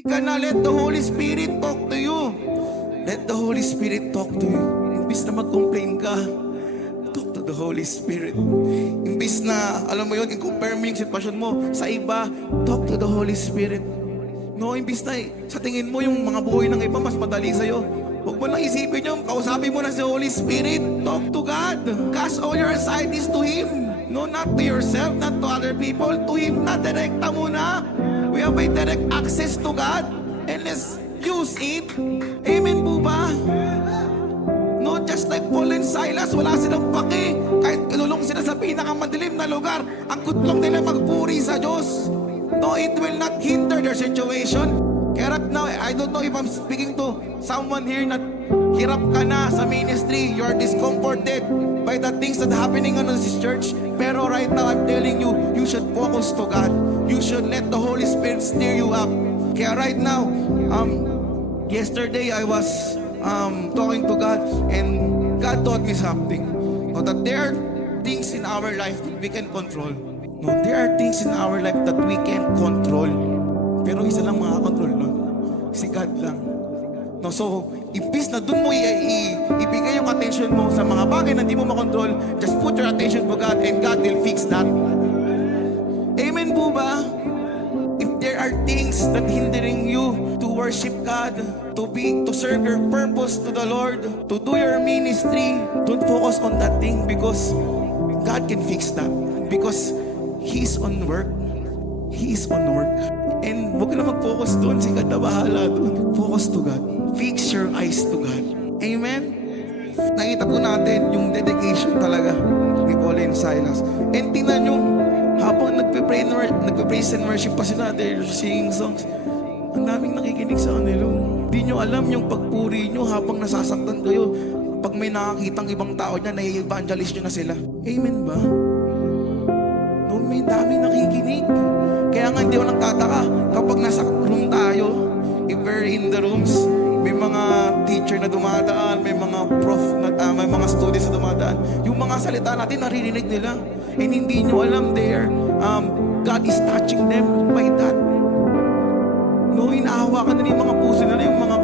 Ka na, let the Holy Spirit talk to you. Let the Holy Spirit talk to you. Imbis na mag-complain ka, talk to the Holy Spirit. Imbis na, alam mo yun, i-compare mo yung sitwasyon mo sa iba, talk to the Holy Spirit. No, imbis na sa tingin mo yung mga buhay ng iba mas madali sa'yo, huwag mo lang isipin yun, kausapin mo na si Holy Spirit. Talk to God. Cast all your anxieties to Him. No, not to yourself, not to other people, to Him na, direkta mo na. We have a direct access to God and let's use it. Amen po ba? No, just like Paul and Silas, wala silang pake. Kahit kinulong sila sa pinakamadilim na lugar, ang kutlong nila magpuri sa Diyos. No, it will not hinder their situation. Kaya right now, I don't know if I'm speaking to someone here na hirap ka na sa ministry, you are discomforted by the things that happening on this church. Pero right now, I'm telling you, you should focus to God. You should let the Holy Spirit steer you up. Kaya right now, yesterday I was talking to God and God taught me something. No, that there are things in our life that we can control. No, there are things in our life that we can control. Pero isa lang makakontrol nun. Si God lang. No, so, imbis na dun mo ibigay yung attention mo sa mga bagay na hindi mo makontrol, just put your attention to God and God will fix that. Amen po ba? If there are things that hindering you to worship God, to serve your purpose to the Lord, to do your ministry, don't focus on that thing because God can fix that. Because He's on work. He is on work. And huwag ka na mag-focus doon. Si God na bahala doon. Focus to God. Fix your eyes to God. Amen? Nakita po natin yung dedication talaga ni Paul and Silas. And tingnan nyo, habang nagpe-praise and worship pa sila, they're singing songs, ang daming nakikinig sa kanila. Hindi nyo alam yung pagpuri nyo habang nasasaktan kayo. Pag may nakakitang ibang tao niya, nai-evangelist nyo na sila. Amen ba? No, may daming nakikinig. Kaya nga hindi ako nagtataka kapag nasa room tayo, if we're in the rooms, may mga teacher na dumadaan, may mga prof na may mga students na dumadaan. Yung mga salita natin, naririnig nila. And hindi nyo alam there, God is touching them by that. No, inaawa ka na yung mga puso nila, yung mga